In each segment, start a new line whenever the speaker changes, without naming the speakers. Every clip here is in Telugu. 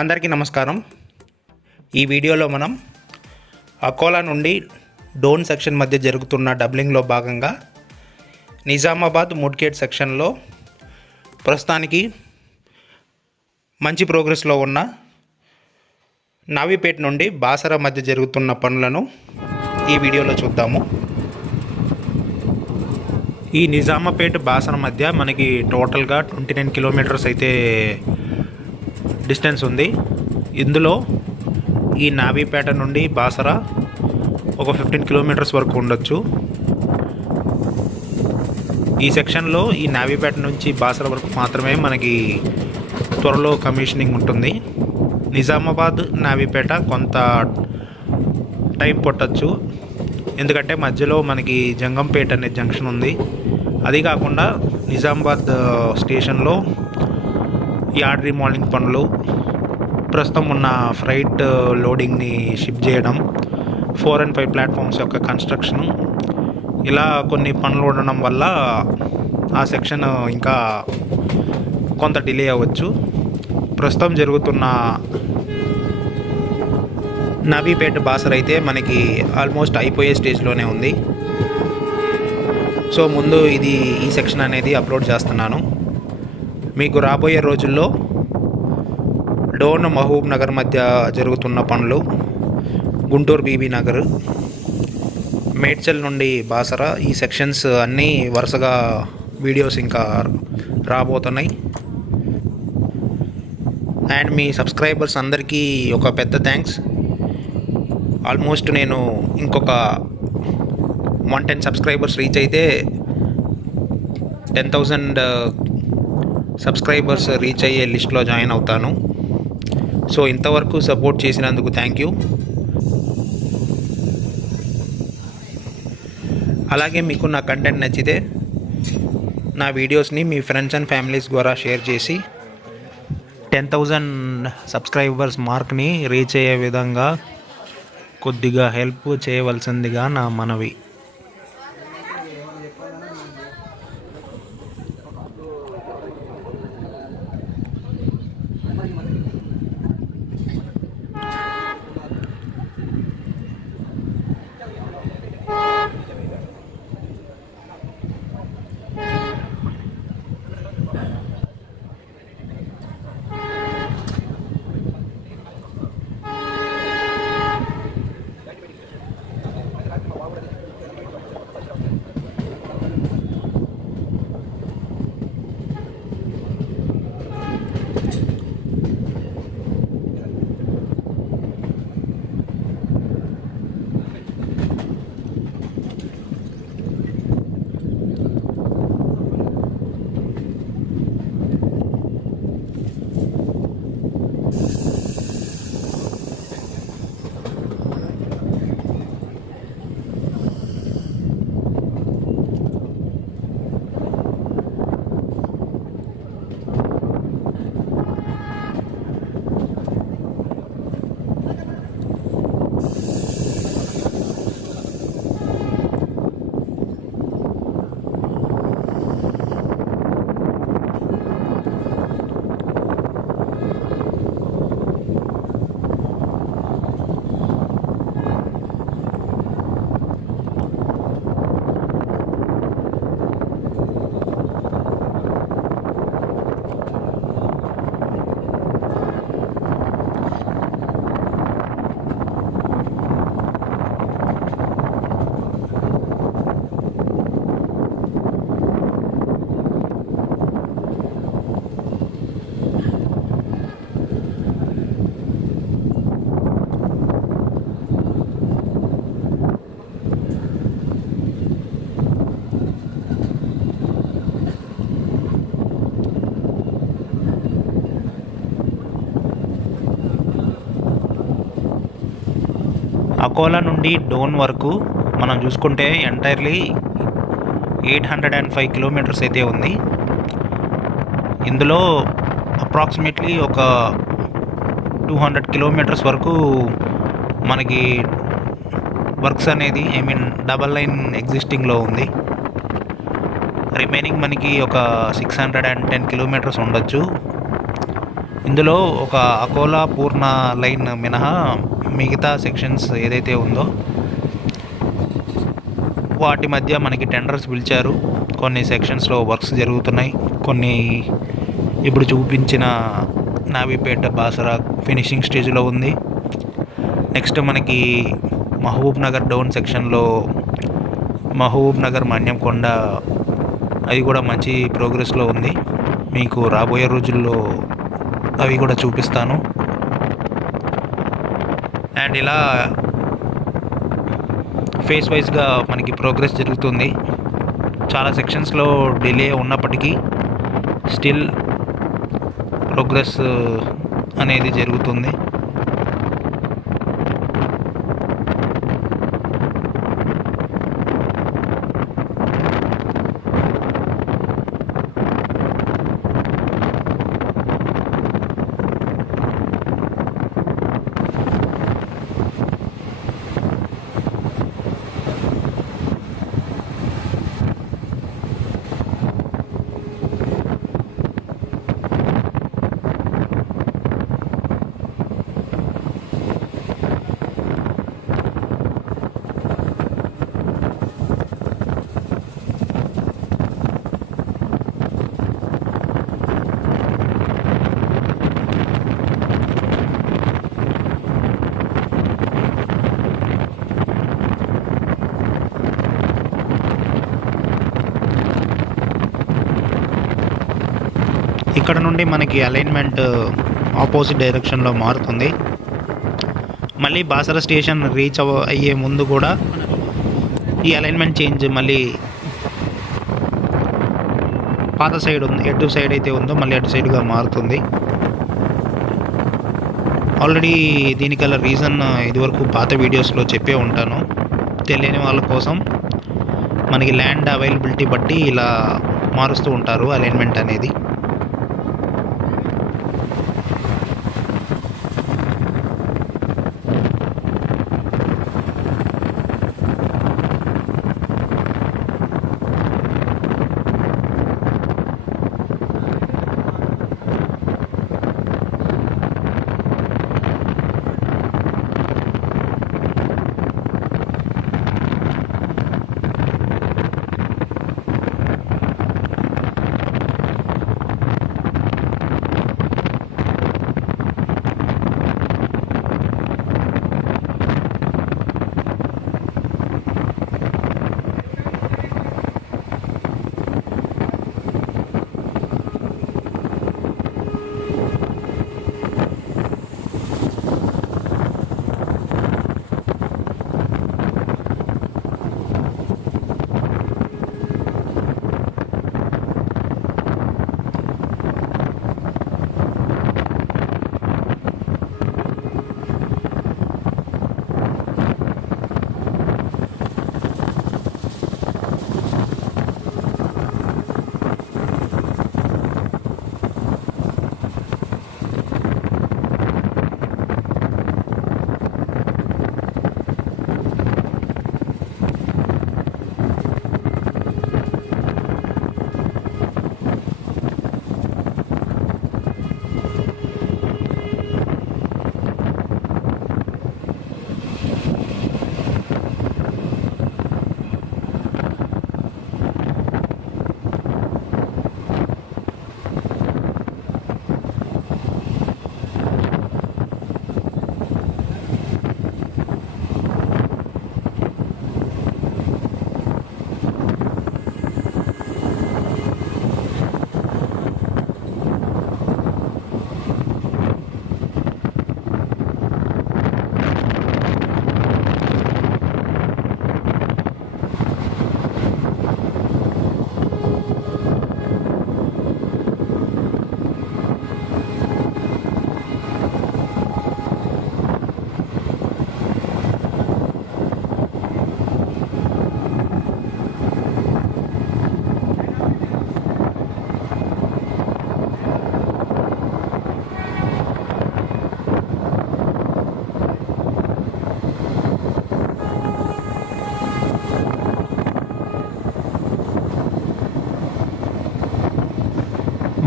అందరికీ నమస్కారం. ఈ వీడియోలో మనం అకోలా నుండి డోన్ సెక్షన్ మధ్య జరుగుతున్న డబ్లింగ్లో భాగంగా నిజామాబాద్ ముడ్కేట్ సెక్షన్లో ప్రస్తుతానికి మంచి ప్రోగ్రెస్లో ఉన్న నావిపేట నుండి బాసర మధ్య జరుగుతున్న పనులను ఈ వీడియోలో చూద్దాము. ఈ నిజామాపేట బాసర మధ్య మనకి టోటల్గా ట్వంటీ నైన్ కిలోమీటర్స్ అయితే డిస్టెన్స్ ఉంది. ఇందులో ఈ నాబీపేట నుండి బాసరా ఒక ఫిఫ్టీన్ కిలోమీటర్స్ వరకు ఉండొచ్చు. ఈ సెక్షన్లో ఈ నావీపేట నుంచి బాసర వరకు మాత్రమే మనకి త్వరలో కమిషనింగ్ ఉంటుంది. నిజామాబాద్ నావీపేట కొంత టైం పట్టచ్చు. ఎందుకంటే మధ్యలో మనకి జంగంపేట అనే జంక్షన్ ఉంది. అది కాకుండా నిజామాబాద్ స్టేషన్లో యార్డ్ రీమోడలింగ్ పనులు. ప్రస్తుతం ఉన్న ఫ్రైట్ లోడింగ్ని షిప్ చేయడం. ఫోర్ అండ్ ఫైవ్ ప్లాట్ఫామ్స్ యొక్క కన్స్ట్రక్షన్. ఇలా కొన్ని పనులు ఉండడం వల్ల ఆ సెక్షన్ ఇంకా కొంత డిలే అవ్వచ్చు. ప్రస్తుతం జరుగుతున్న నవీపేట బాసర్ అయితే మనకి ఆల్మోస్ట్ అయిపోయే స్టేజ్లోనే ఉంది. సో ముందు ఇది ఈ సెక్షన్ అనేది అప్లోడ్ చేస్తున్నాను. మీకు రాబోయే రోజుల్లో డోన్ మహబూబ్ నగర్ మధ్య జరుగుతున్న పనులు గుంటూరు బీబీ నగర్ మేడ్చల్ నుండి బాసరా ఈ సెక్షన్స్ అన్నీ వరుసగా వీడియోస్ ఇంకా రాబోతున్నాయి. అండ్ మీ సబ్స్క్రైబర్స్ అందరికీ ఒక పెద్ద థ్యాంక్స్ ఆల్మోస్ట్ నేను ఇంకొక వన్ టెన్ సబ్స్క్రైబర్స్ రీచ్ అయితే టెన్ థౌజండ్ సబ్స్క్రైబర్స్ రీచ్ అయ్యే లిస్ట్లో జాయిన్ అవుతాను. సో ఇంతవరకు సపోర్ట్ చేసినందుకు థ్యాంక్ యూ అలాగే మీకు నా కంటెంట్ నచ్చితే నా వీడియోస్ని మీ ఫ్రెండ్స్ అండ్ ఫ్యామిలీస్ ద్వారా షేర్ చేసి టెన్ థౌజండ్ సబ్స్క్రైబర్స్ మార్క్ని రీచ్ అయ్యే విధంగా కొద్దిగా హెల్ప్ చేయవలసిందిగా నా మనవి. అకోలా నుండి డోన్ వరకు మనం చూసుకుంటే entirely eight hundred and five kilometres అయితే ఉంది. ఇందులో అప్రాక్సిమేట్లీ ఒక టూ హండ్రెడ్ కిలోమీటర్స్ వరకు మనకి వర్క్స్ అనేది ఐ మీన్ డబల్ లైన్ ఎగ్జిస్టింగ్లో ఉంది. రిమైనింగ్ మనకి ఒక six hundred and ten kilometres ఉండొచ్చు. ఇందులో ఒక అకోలా పూర్ణ లైన్ మినహా మిగతా సెక్షన్స్ ఏదైతే ఉందో వాటి మధ్య మనకి టెండర్స్ పిలిచారు. కొన్ని సెక్షన్స్లో వర్క్స్ జరుగుతున్నాయి. కొన్ని ఇప్పుడు చూపించిన నావీపేట బాసరా ఫినిషింగ్ స్టేజ్లో ఉంది. నెక్స్ట్ మనకి మహబూబ్ నగర్ డౌన్ సెక్షన్లో మహబూబ్ నగర్ మాన్యంకొండ అది కూడా మంచి ప్రోగ్రెస్లో ఉంది. మీకు రాబోయే రోజుల్లో అవి కూడా చూపిస్తాను. అండ్ ఇలా ఫేస్ వైజ్గా మనకి ప్రోగ్రెస్ జరుగుతుంది. చాలా సెక్షన్స్లో డిలే ఉన్నప్పటికీ స్టిల్ ప్రోగ్రెస్ uh, అనేది జరుగుతుంది. ఇక్కడ నుండి మనకి అలైన్మెంట్ ఆపోజిట్ డైరెక్షన్లో మారుతుంది. మళ్ళీ బాసర స్టేషన్ రీచ్ అవ అయ్యే ముందు కూడా ఈ అలైన్మెంట్ చేంజ్ మళ్ళీ పాత సైడ్ ఉంది ఎటు సైడ్ అయితే ఉందో మళ్ళీ అటు సైడ్గా మారుతుంది. ఆల్రెడీ దీనికల్లా రీజన్ ఇదివరకు పాత వీడియోస్లో చెప్పే ఉంటాను. తెలియని వాళ్ళ కోసం మనకి ల్యాండ్ అవైలబిలిటీ బట్టి ఇలా మారుస్తూ ఉంటారు అలైన్మెంట్ అనేది.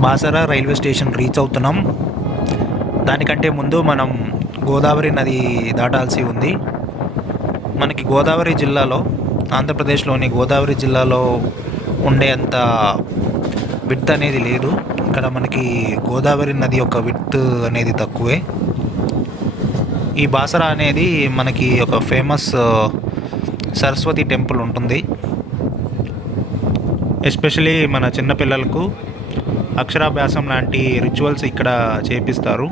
బాసరా రైల్వే స్టేషన్ రీచ్ అవుతున్నాం. దానికంటే ముందు మనం గోదావరి నది దాటాల్సి ఉంది. మనకి గోదావరి జిల్లాలో ఆంధ్రప్రదేశ్లోని గోదావరి జిల్లాలో ఉండే అంత విడ్త్ అనేది లేదు. ఇక్కడ మనకి గోదావరి నది యొక్క విడ్త్ అనేది తక్కువే. ఈ బాసరా అనేది మనకి ఒక ఫేమస్ సరస్వతి టెంపుల్ ఉంటుంది. ఎస్పెషలీ మన చిన్నపిల్లలకు అక్షరాభ్యాసం లాంటి రిచువల్స్ ఇక్కడ చేపిస్తారు.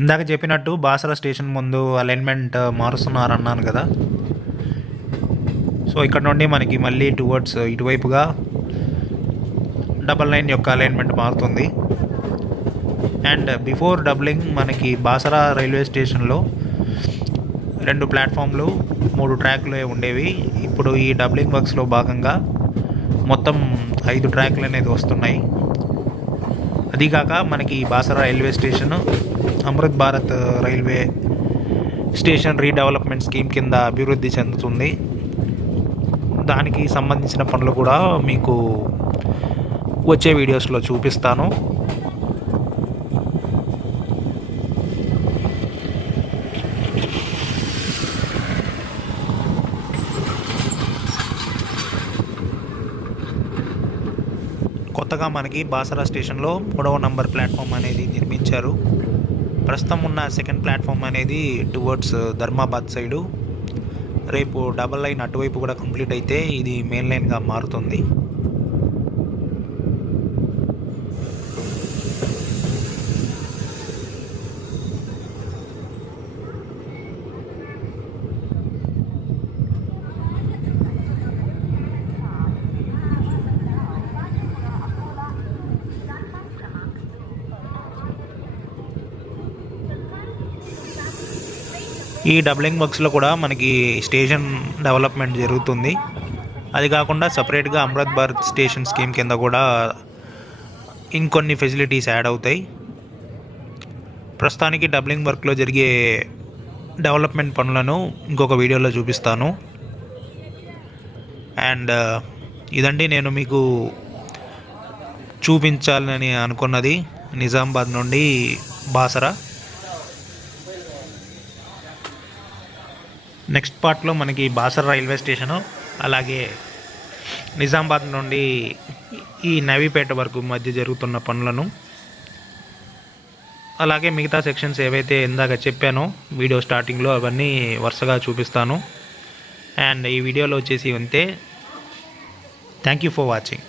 ఇందాక చెప్పినట్టు బాసర స్టేషన్ ముందు అలైన్మెంట్ uh, మారుస్తున్నారు అన్నాను కదా. సో ఇక్కడ నుండి మనకి మళ్ళీ టువర్డ్స్ uh, ఇటువైపుగా డబల్ లైన్ యొక్క అలైన్మెంట్ మారుతుంది. అండ్ బిఫోర్ డబ్లింగ్ మనకి బాసరా రైల్వే స్టేషన్లో రెండు ప్లాట్ఫామ్లు మూడు ట్రాక్లు ఉండేవి. ఇప్పుడు ఈ డబ్లింగ్ వర్క్స్లో భాగంగా మొత్తం ఐదు ట్రాక్లు అనేది వస్తున్నాయి. అదీగాక మనకి Basara railway station Amrit Bharat uh, railway station redevelopment scheme కింద అభివృద్ధి చెందుతుంది. దానికి సంబంధించిన పనులు కూడా మీకు వచ్చే వీడియోస్లో చూపిస్తాను. కొత్తగా మనకి బాసరా స్టేషన్లో మూడవ నంబర్ ప్లాట్ఫామ్ అనేది నిర్మించారు. ప్రస్తుతం ఉన్న సెకండ్ ప్లాట్ఫామ్ అనేది టువర్డ్స్ uh, ధర్మాబాద్ సైడు రేపు డబల్ లైన్ అటువైపు కూడా కంప్లీట్ అయితే ఇది మెయిన్ లైన్గా మారుతుంది. ఈ డబ్లింగ్ వర్క్స్లో కూడా మనకి స్టేషన్ డెవలప్మెంట్ జరుగుతుంది. అది కాకుండా సపరేట్గా అమృత్ భారత్ స్టేషన్ స్కీమ్ కింద కూడా ఇంకొన్ని ఫెసిలిటీస్ యాడ్ అవుతాయి. ప్రస్తుతానికి డబ్లింగ్ వర్క్లో జరిగే డెవలప్మెంట్ పనులను ఇంకొక వీడియోలో చూపిస్తాను. అండ్ uh, ఇదండి నేను మీకు చూపించాలని అనుకున్నది. నిజామాబాద్ నుండి బాసరా. నెక్స్ట్ పార్ట్లో మనకి బాసర్ రైల్వే స్టేషను అలాగే నిజామాబాద్ నుండి ఈ నవీపేట వరకు మధ్య జరుగుతున్న పనులను అలాగే మిగతా సెక్షన్స్ ఏవైతే ఇందాక చెప్పానో వీడియో స్టార్టింగ్లో అవన్నీ వరుసగా చూపిస్తాను. అండ్ ఈ వీడియోలో వచ్చేసి ఉంటే థ్యాంక్ యూ ఫర్ వాచింగ్